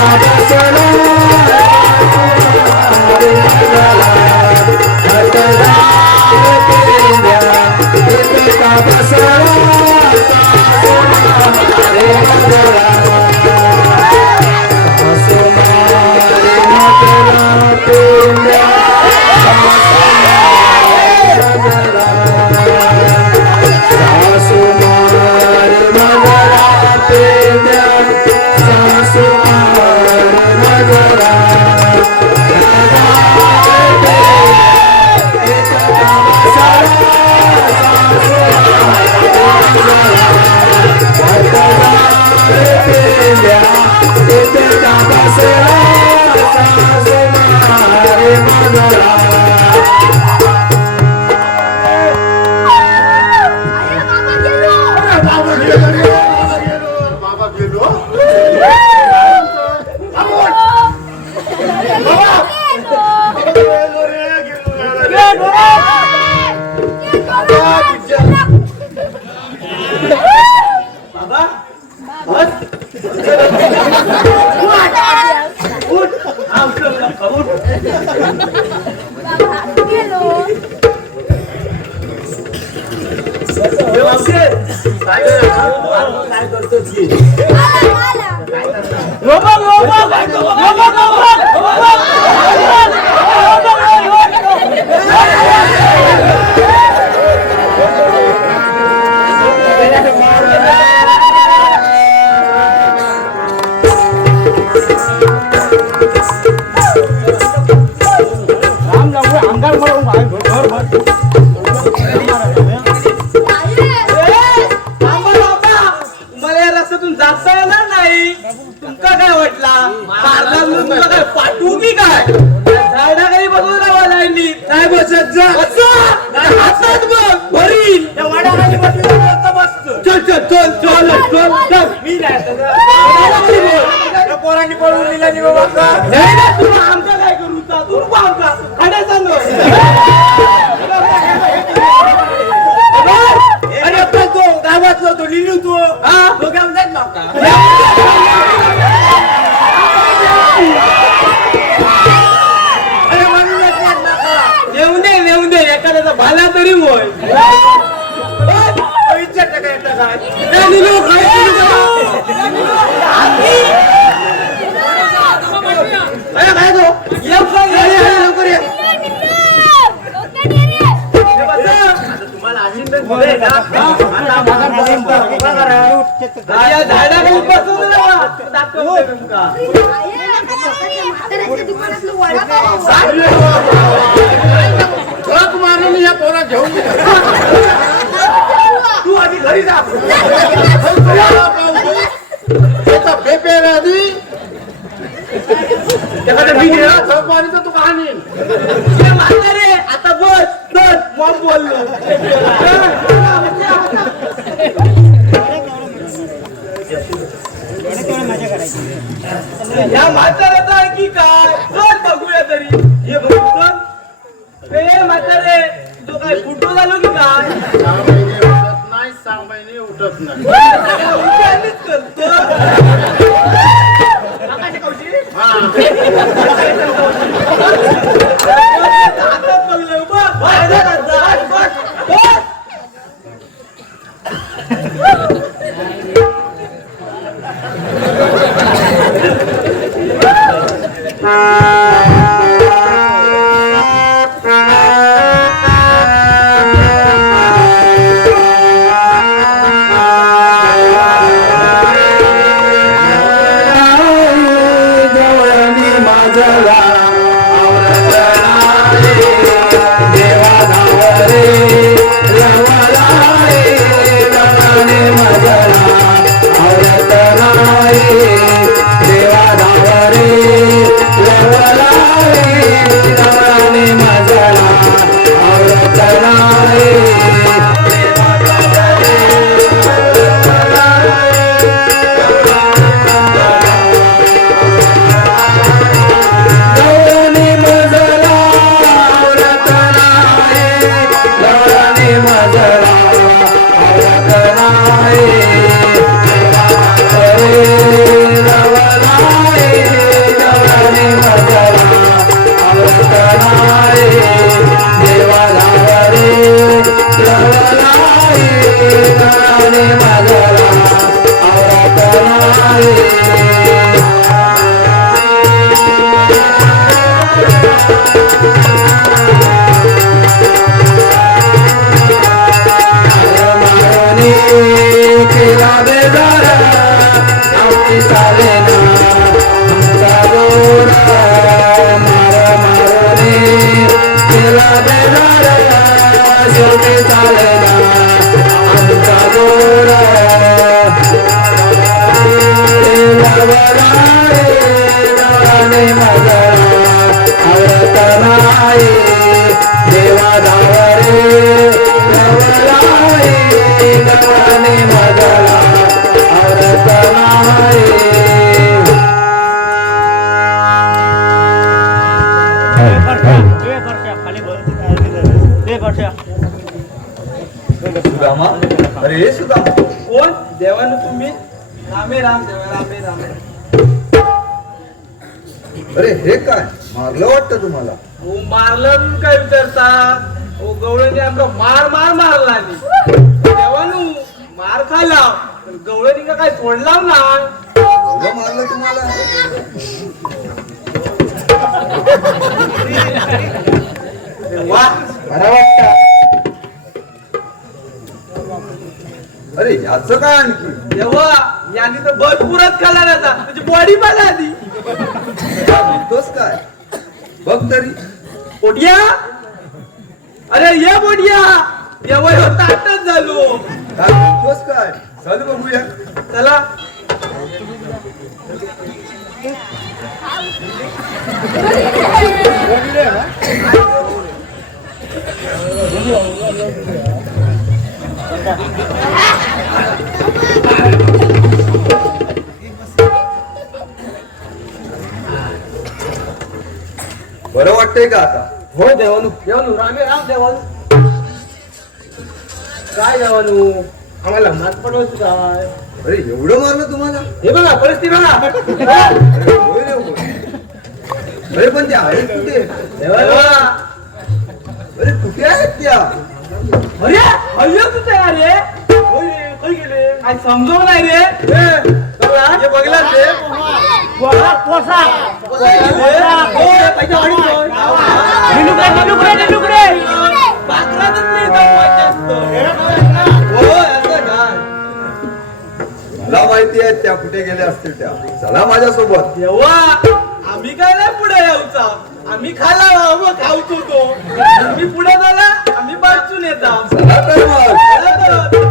काय करतो की मला या रस्त्यातून जाता येणार नाही. तुमका काय वाटला तुमका काय पाठवू की काय झाडाखाली बघून राहावा लाईनी काय बसत जा हातात बघ भरील त्या वाड्याखाली बसलेला बसतो. चल चल चल चल चल चल मी नाही त्या पोरांनी पळवून दिला नाही बाबा का? नाही ना तुला आमचा काय करू तू आमचा खाण्या चाललो अरे पण तो गावातला तो लिलू तो तो काम जात नव्हता. अरे म्हणूनच जात नका. नेऊन दे एखाद्याचा भाला तरी होय विचारता काय येतं काय? ए, निलू, काय केलं का? अरे, काय तो? ये, ये, लवकर ये. हे बसा. तुम्हाला आशिंदर दिलंय ना? आता उभा करा. या झाडाखाली बसून राहा. दाखवतो तुमका. ट्रक मारून या पोरा घेऊन तू आधी घरी जा. त्याचा पेपेर आधी एखादं मी गेला. पाणीचं तू कहाणी ये, म्हातारे, आता बस मग बोललो या म्हाताऱ्याचा आहे की काय चल बघूया तरी ये बघू चल ए म्हातारे तो काय फुटू झालो की काय नाही 6 महिने उठत नाही उद्यानीच करतो हातात बघले बस सुदामा अरे हे सुदामा कोण देवानं तुम्ही रामे राम देवा रामे राम अरे हे काय मारलं वाटतं तुम्हाला. हो मारलं म्हणून काय विचारता. हो गवळणी आमका मार मार मारला आणि देवानू मार खाला गवळणी का काय सोडला ना. एवढं मारलं तुम्हाला. वा बरं वाटतं. अरे याचं काय आणखी. देवा यांनी तर भरपूरच खाला त्याचा त्याची बॉडी पाहिला आधी. तोच काय बघ तरी. पोटिया अरे ये पोटिया देवा ह्यो ताटच झालो. काय तोच काय. चल बघूया. चला बरं वाटतंय का आता. हो देवानू देवानू रामे राम देवानू. काय देवानू आम्हाला मात पडवतो काय. अरे एवढं मारलं तुम्हाला. हे बघा परिस्थिती बघा. अरे होय रे होय. अरे पण त्या आहेत कुठे. देवा अरे कुठे आहेत त्या. अरे हल्लो तू तयार रे. होय रे होय गेले काय समजव नाही रे. हे बघला ते मला माहिती आहे त्या कुठे गेल्या असतील त्या. चला माझ्यासोबत. देवा आम्ही काय नाही पुढे यायचा. आम्ही खाला मग खावतो तो. आम्ही पुढे झाला आम्ही बाजून येता. चला तर मग. चला तर.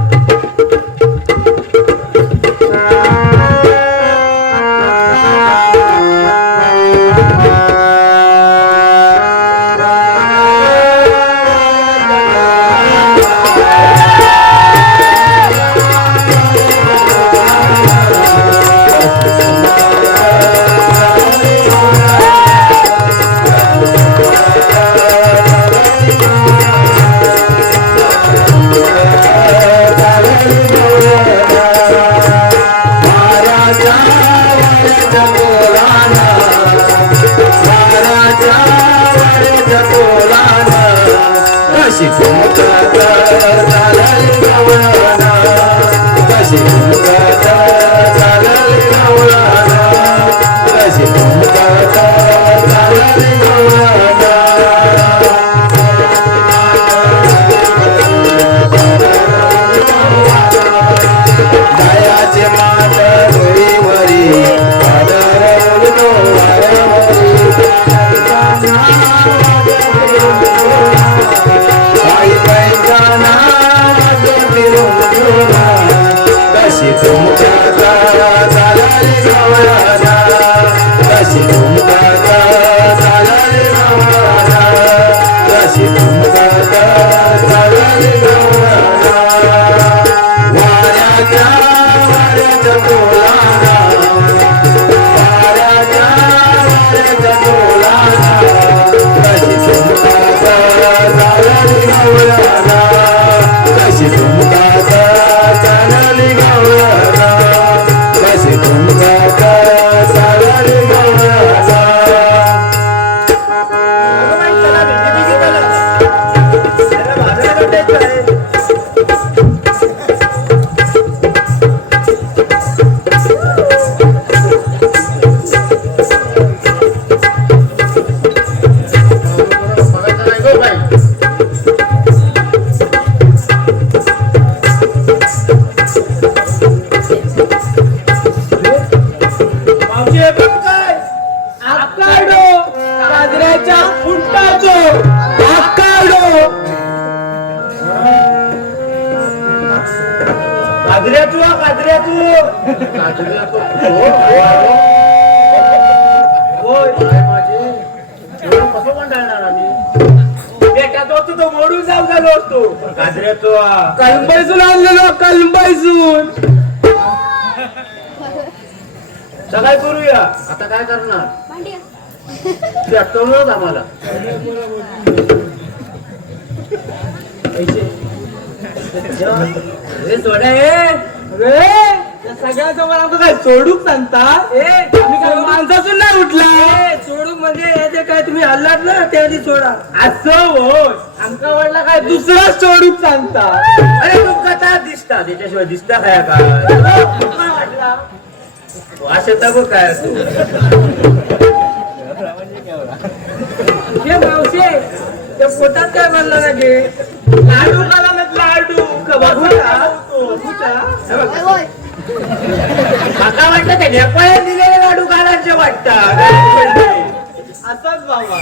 मोडून जाऊ झालो असतो. कलंबाईसून आणलेलो कलंबाईसून. काय करूया आता. काय करणार आठवलं आम्हाला. हे सोडा हे त्या सगळ्यासमोर आमचं काय सोडूक सांगता आम्ही काय माणसातून नाही उठला सोडून म्हणजे याचे काय तुम्ही हल्लात ना त्याआधी सोडा. असं होय आमका वाटला काय दुसरा सोडूक सांगता अरे तुमका काय दिसता त्याच्याशिवाय दिसता काय काय वाटला असं तर काय तू हे मावशे त्या पोटात काय म्हणलं ना गे लाडू खाला ना लाडू काका वाटतं ते नेपाळ्यात दिलेले लाडू घालायचे वाटतात असाच बाबा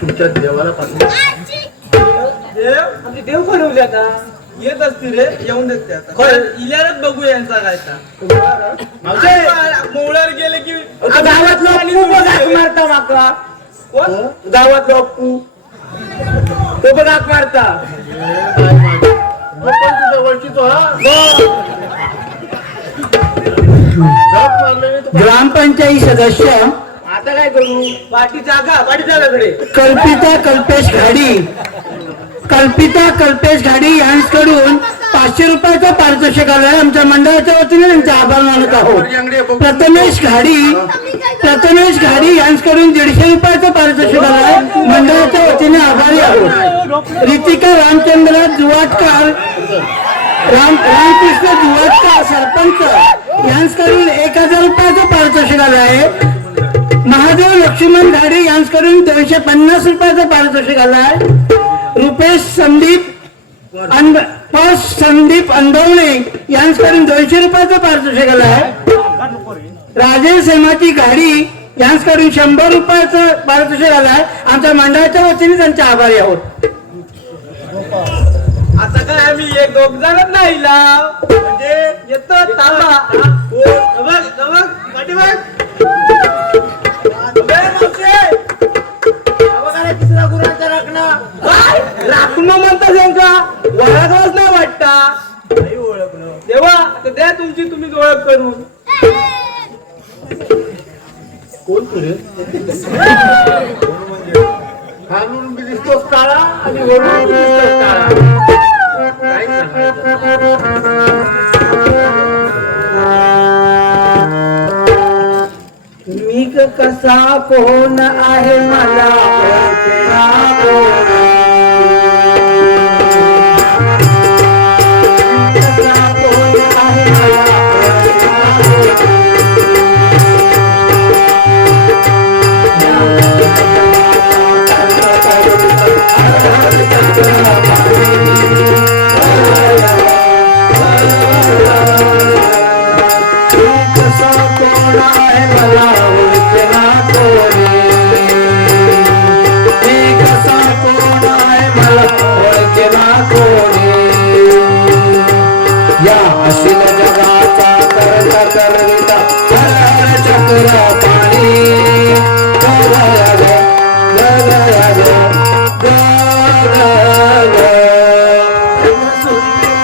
तुमच्या देवाला पाठवून आमचे देव बनवले आता येत असतील रे येऊन देत ते आता इल्यारच बघू यांचा काय मोळ्यावर गेले की गावातलो अप्पू बघ हाक मारता माका कोण गावातलो अप्पू तो बघ हाक मारता ग्रामपंचायत सदस्य आता काय करू पाठी जागाकडे कल्पिता कल्पेश घाडी यांच्याकडून 500 रुपयाचा पारितोषिक आलाय. आमच्या मंडळाच्या वतीने त्यांचे आभार मानत आहोत. प्रथमेश घाडी यांच्याकडून 150 रुपयाचं पारितोषिक आलाय. मंडळाच्या वतीने आभारी आहोत. रितिका रामचंद्र जुवाटकर रामकृष्ण जुवाटकर सरपंच यांच्याकडून 1000 रुपयाचं पारितोषिक आलं आहे. महादेव लक्ष्मण घाडी यांच्याकडून 250 रुपयाचं पारितोषिक आलं आहे. रुपेश संदीप अंदवणे यांच्याकडून 200 रुपयाचं पारितोषिक आलं आहे. राजेश हेमाची घाडी यांच्याकडून 100 रुपयाचं पारितोषिक आलं आहे. आमच्या मंडळाच्या वतीने त्यांचे आभारी आहोत. आता काय आम्ही एक दोघ जणच नाही म्हणजे येतो थांबा तिसरा गुरांचा राखणा राखणं म्हणता त्यांचा ओळखलाच नाही वाटता नाही ओळखलं तेव्हा आता द्या तुमची तुम्हीच ओळख करून कोण तुरे खालून बी दिसतोस काळा आणि वरून बी दिसतोस काळा काय मी कसा कोण आहे मला ओळखेना कोण. कसा कोण आहे मला ओळखेना या अशील जगाचा करता करता चक्र पाणी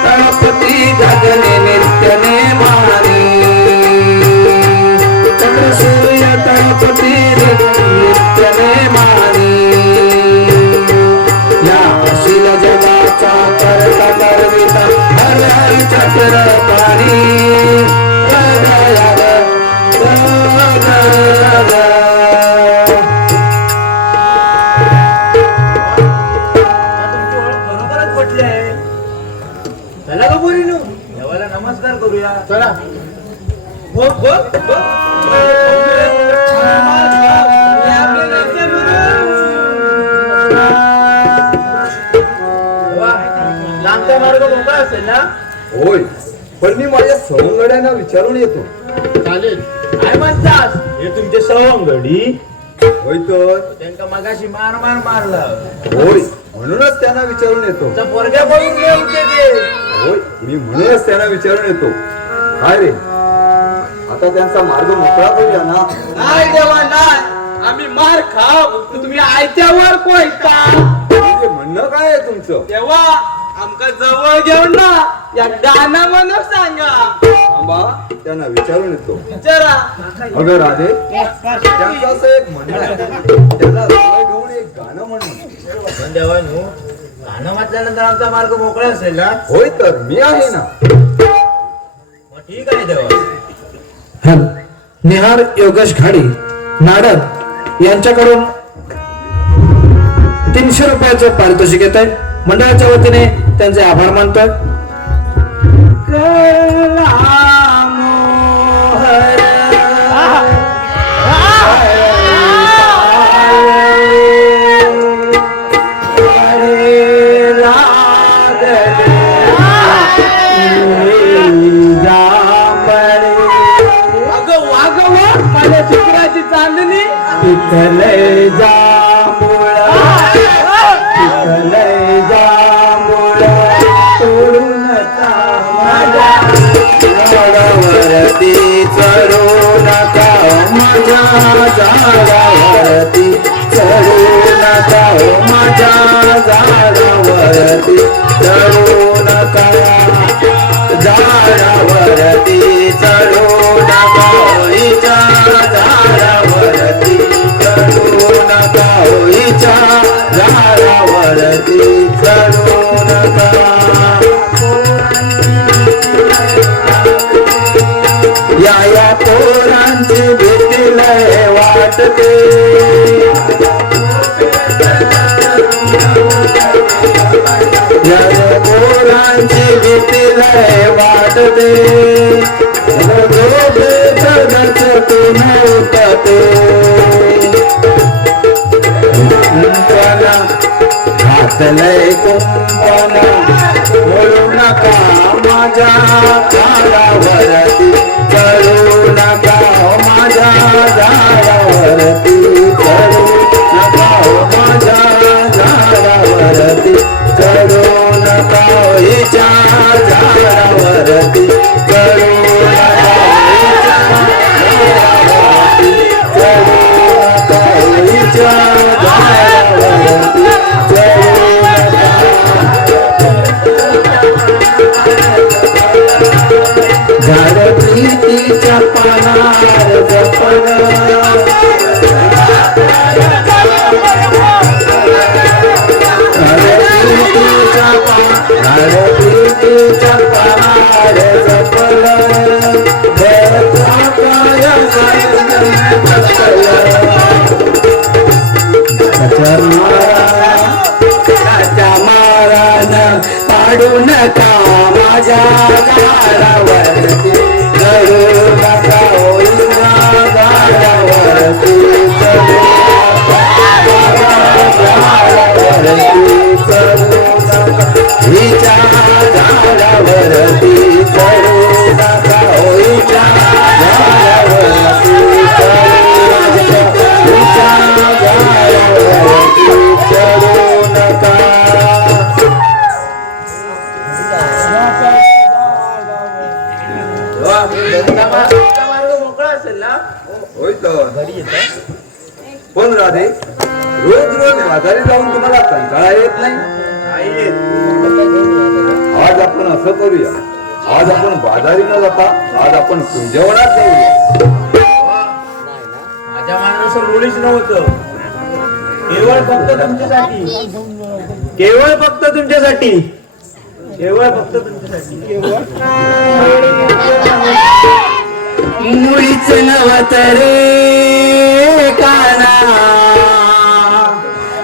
गणपती गगने नित्यने मारी चंद्र सूर्य गणपती नित्यने मारी या अशील जगाचा करता करविता हर हर चक्र पाणी बरोबरच पटले आहे चला का बोरी नू देवाला नमस्कार करूया चला लांबचा मार्ग मोकळा असेल ना होय पण मी माझ्या सवंगड्यांना विचारून येतो. चालेल काय म्हणतास हे तुमचे सवंगडी होय तर त्यांका मगाशी मारला होय म्हणूनच त्यांना विचारून येतो. त्या पोरग्या बोलून गेले ते होय मी म्हणूनच त्यांना विचारून येतो. काय रे आता त्यांचा मार्ग मोकळा करूया ना. नाही देवा नाही आम्ही मार खाऊ तुम्ही आयत्यावर कोयता म्हणजे म्हणणं काय आहे तुमचं. तेव्हा आमका जवळ घेऊन ना या गाणं म्हणून सांगा. थांबा त्यांना विचारून येतो. विचारा. अगं राधे त्यांचं असं एक म्हणणं आहे त्याला जवळ घेऊन एक गाणं म्हणून. पण देवानू गाणं म्हटल्यानंतर आमचा मार्ग मोकळा असेल ना. होय तर मी आहे ना. मग ठीक आहे देवा. निहार योगेश घाडी नाडद यांच्याकडून 300 रुपयाचं पारितोषिक येत आहे. मंडळाच्या वतीने त्यांचे आभार मानतोय. अगं वागव माझ्या चित्राची चांदणी. पिकलय जांभूळ पिकलय जांभूळ तोडू नका माझ्या झाडावरती चढू नका माझ्या झाडावरती चढू नका माझ्या झाडावरती चढू नका झाडावरती चढू नका होळीच्या झाडावरती चढू नका होळीच्या झाडावरती चढू नका. या पोरांची भीती लय वाटते या पोरांची भीती लय वाटते जगच नव्हते घातलंय कुंपण बोलू नका माझ्या झाडावरती चढू नका माझ्या झाडावरती चढू नका माझ्या झाडावरती चढू नका हिच्या झाडावरती चढू नका चढू नका हिच्या झाडावरती चढू झाड प्रीतीच्या पानार जपण झाड प्रीतीच्या पानार जपण मारान पाडू नका माझ्या झाडावरती चढू नका होईना झाडावरती चढू झाडावरती चढू नका हिच्या झाडावरती चढू नका होईच्या झाडावरती हिच्या झाडावरती चढू नका. मार्ग मोकळा असेल ना. होय तर पण राधे रोज रोज बाजारी जाऊन तुम्हाला कंटाळा येत नाही. आज आपण असं करूया आज आपण बाजारी न जाता आज आपण कुंजवनात जाऊया. माझ्या मनात मुळीच नव्हतं. केवळ फक्त तुमच्यासाठी केवळ फक्त तुमच्यासाठी केवळ फक्त तुमच्यासाठी मुळीच नव्हत रे काना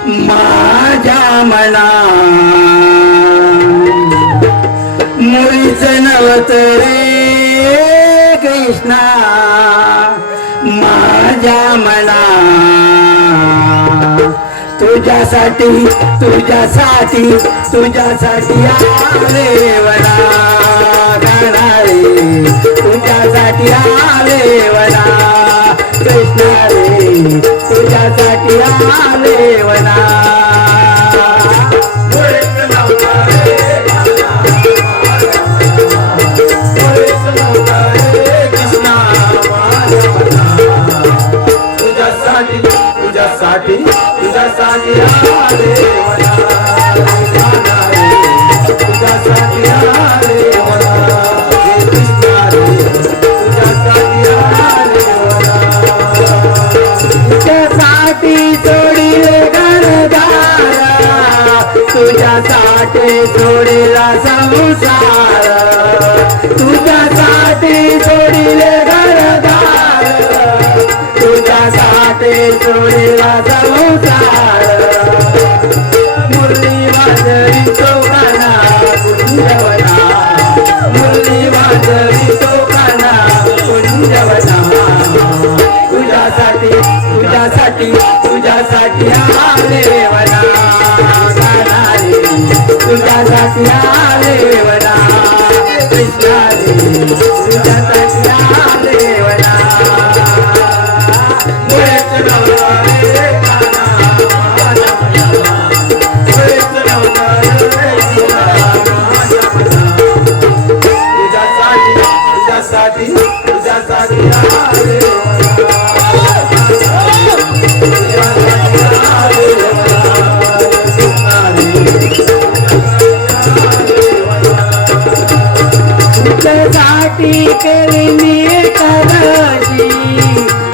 माझ्या मना मुळीच नव्हत रे कृष्णा माझ्या मना तुझ्यासाठी तुझ्यासाठी तुझ्यासाठी आले वना गाणा रे तुझ्यासाठी आले वना कृष्णा रे तुझ्यासाठी आले वना तुझ्यासाठी तुझ्यासाठी आले वना तुझ्यासाठी सोडिला संसार तुझ्यासाठी सोडिले घरदार तुझ्यासाठी सोडिला संसार मुरली वाजवी चौकाना कुंजवना मुरली वाजवी चौकाना कुंजवना तुझ्यासाठी तुझ्यासाठी तुझ्यासाठी आले वना गाणारे तुझ्यासाठी आले वना कृष्णा रे तुझ्यासाठी आले वना मुळेच नवरा रे काना माझ्या मनाला मुळेच नवरा रे काना माझ्या मनाला तुझ्यासाठी तुझ्यासाठी आले तुझ्यासाठी केली मी एकादशी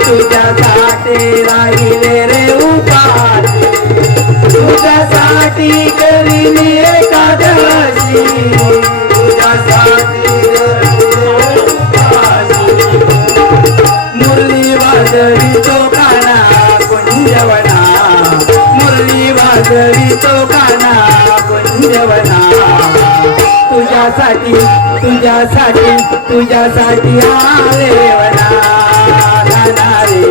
तुझ्यासाठी राहिले रे उपाशी तुझ्यासाठी केली मी एकादशी तुझ्यासाठी मुरली वाजवी चौकाना कुंजवना मुरली वाजवी चौकाना कुंजवना तुझ्यासाठी तुझ्यासाठी तुझ्यासाठी आले वना गाणारे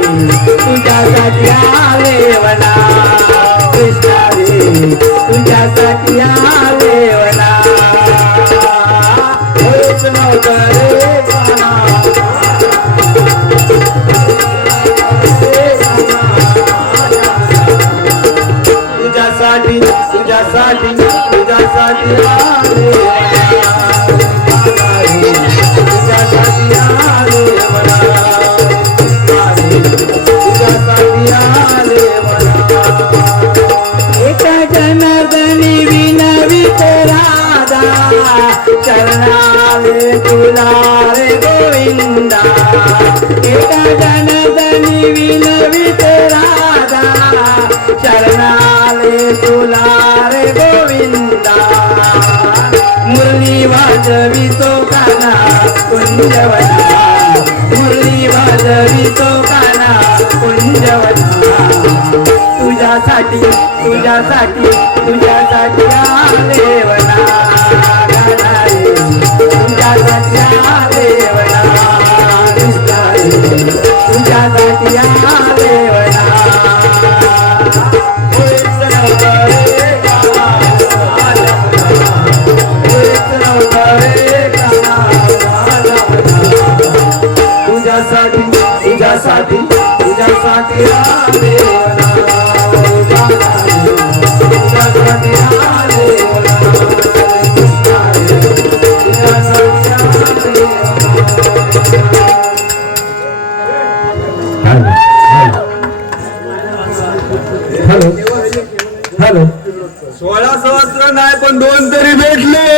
तुझ्यासाठी आले वना कृष्णा रे तुझ्यासाठी आले वना होत नव्हतं रे काना तुझ्यासाठी तुझ्यासाठी तुझ्यासाठी आले तुझ्यासाठी आले मला तुझ्यासाठी आले मला एका जनार्दनी विनवित राधा चरणाले तुला रे गोविंदा एका जनार्दनी विनवित राधा चरणाले तुला रे गोविंदा मुरली वाजवी चौकाना कुंजवना मुरली वाजवी चौकाना कुंजवना तुझ्यासाठी तुझ्यासाठी तुझ्यासाठी आले वना गाणारे तुझ्यासाठी आले वना कृष्णा रे तुझ्यासाठी आले वना तुझ्यासाठी तुझ्यासाठी तुझ्यासाठी आले वना तुझ्यासाठी आले वना कृष्णा रे तुझ्यासाठी आले हॅलो हॅलो 16 सहस्र नाही पण 2 तरी भेटले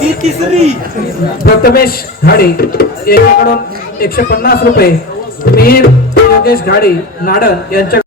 ती तिसरी प्रथमेश घाडी यांच्याकडून 150 रुपये मिहीर योगेश घाडी नाडन यांच्या